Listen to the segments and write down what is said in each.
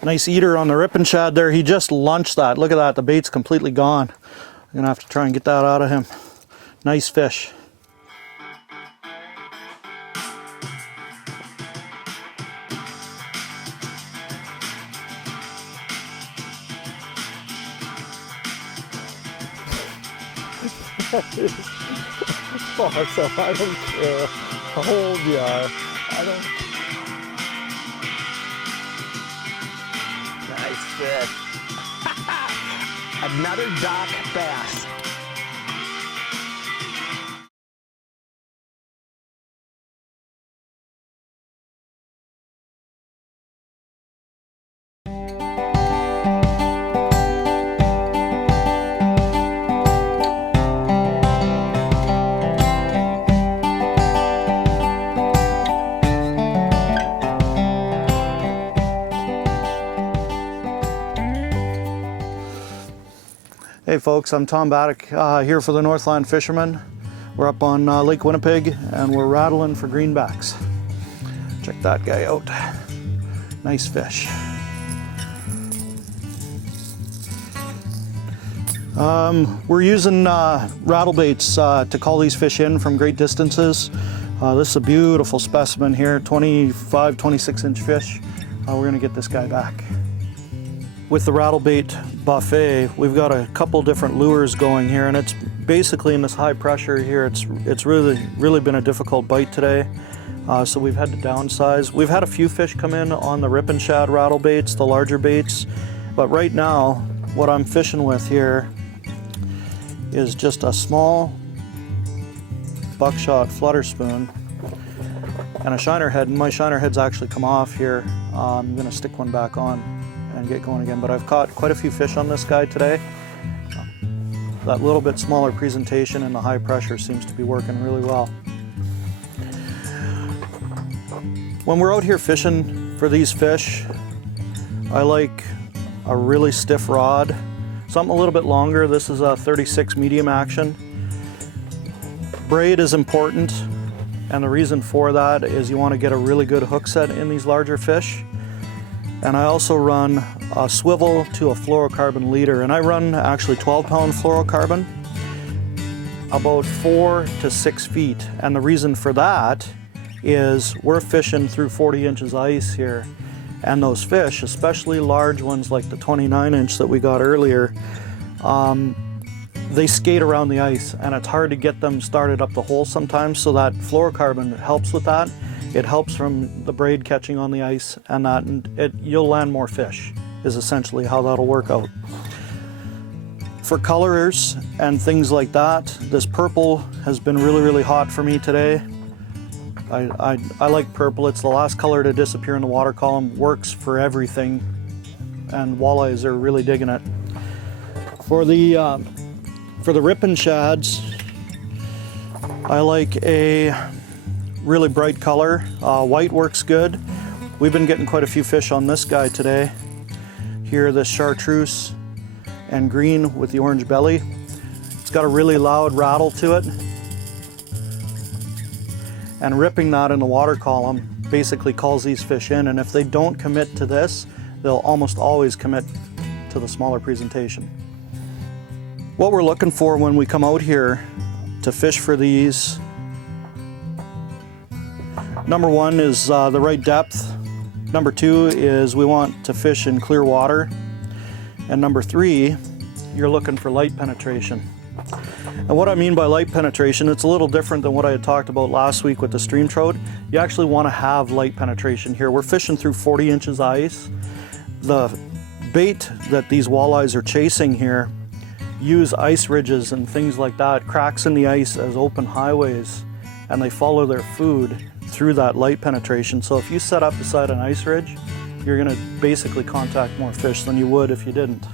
Nice eater on the Rippin shad there. He just lunched that. Look at that, the bait's completely gone. I'm gonna have to try and get that out of him. Nice fish. Awesome. I don't care how old you are. I don't. Nice fish. Another dock bass. Hey folks, I'm Tom Batiuk here for the Northland Fisherman. We're up on Lake Winnipeg and we're rattling for greenbacks. Check that guy out. Nice fish. We're using rattle baits to call these fish in from great distances. This is a beautiful specimen here, 25, 26 inch fish. We're gonna get this guy back. With the rattle bait buffet, we've got a couple different lures going here, and it's basically in this high pressure here. It's really been a difficult bite today, so we've had to downsize. We've had a few fish come in on the Rippin shad rattle baits, the larger baits, but right now what I'm fishing with here is just a small buckshot flutter spoon and a shiner head, and my shiner head's actually come off here. I'm gonna stick one back on and get going again, but I've caught quite a few fish on this guy today. That little bit smaller presentation and the high pressure seems to be working really well. When we're out here fishing for these fish, I like a really stiff rod, something a little bit longer. This is a 36 medium action. Braid is important, and the reason for that is you want to get a really good hook set in these larger fish. And I also run a swivel to a fluorocarbon leader, and I run actually 12-pound fluorocarbon, about 4 to 6 feet. And the reason for that is we're fishing through 40 inches ice here, and those fish, especially large ones like the 29 inch that we got earlier, they skate around the ice, and it's hard to get them started up the hole sometimes, so that fluorocarbon helps with that. It helps from the braid catching on the ice, and you'll land more fish, is essentially how that'll work out. For colors and things like that, this purple has been really hot for me today. I like purple. It's the last color to disappear in the water column, works for everything, and walleyes are really digging it. For the Rippin shads, I like a really bright color. White works good. We've been getting quite a few fish on this guy today. Here, this chartreuse and green with the orange belly. It's got a really loud rattle to it. And ripping that in the water column basically calls these fish in, and if they don't commit to this, they'll almost always commit to the smaller presentation. What we're looking for when we come out here to fish for these, number one is the right depth. Number two is we want to fish in clear water. And number three, you're looking for light penetration. And what I mean by light penetration, it's a little different than what I had talked about last week with the stream trout. You actually want to have light penetration here. We're fishing through 40 inches ice. The bait that these walleyes are chasing here use ice ridges and things like that, cracks in the ice as open highways, and they follow their food through that light penetration. So if you set up beside an ice ridge, you're going to basically contact more fish than you would if you didn't.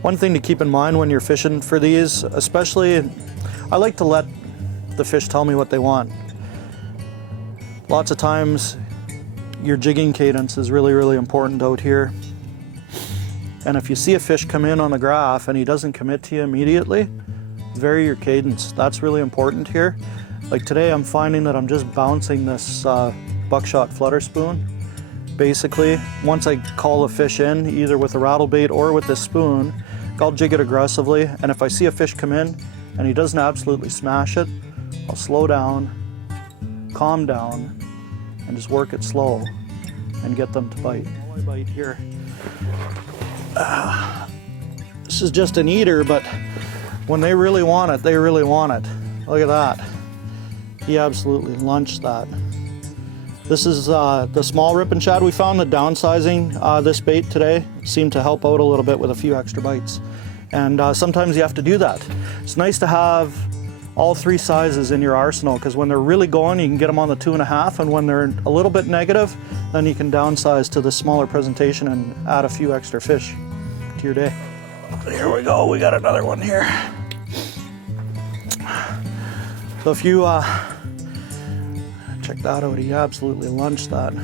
One thing to keep in mind when you're fishing for these, especially, I like to let the fish tell me what they want. Lots of times your jigging cadence is really important out here. And if you see a fish come in on the graph and he doesn't commit to you immediately, vary your cadence. That's really important here. Like today I'm finding that I'm just bouncing this buckshot flutter spoon, basically. Once I call a fish in, either with a rattle bait or with this spoon, I'll jig it aggressively, and if I see a fish come in and he doesn't absolutely smash it, I'll slow down, calm down, and just work it slow and get them to bite. I bite here. This is just an eater, but when they really want it, they really want it. Look at that. He absolutely lunched that. This is the small Rippin shad we found. The downsizing this bait today seemed to help out a little bit with a few extra bites. And sometimes you have to do that. It's nice to have all three sizes in your arsenal, because when they're really going, you can get them on the 2.5, and when they're a little bit negative, then you can downsize to the smaller presentation and add a few extra fish to your day. Here we go, we got another one here. So if you check that out, he absolutely lunched that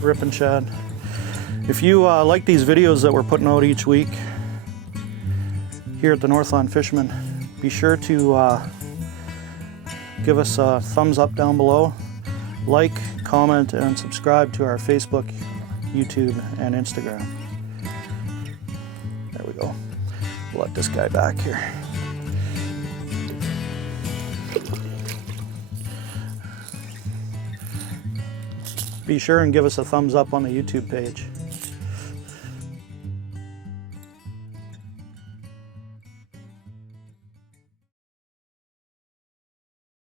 Rippin shad. If you like these videos that we're putting out each week here at the Northland Fisherman, be sure to give us a thumbs up down below, like, comment, and subscribe to our Facebook, YouTube, and Instagram. There we go. We'll let this guy back here. Be sure and give us a thumbs up on the YouTube page.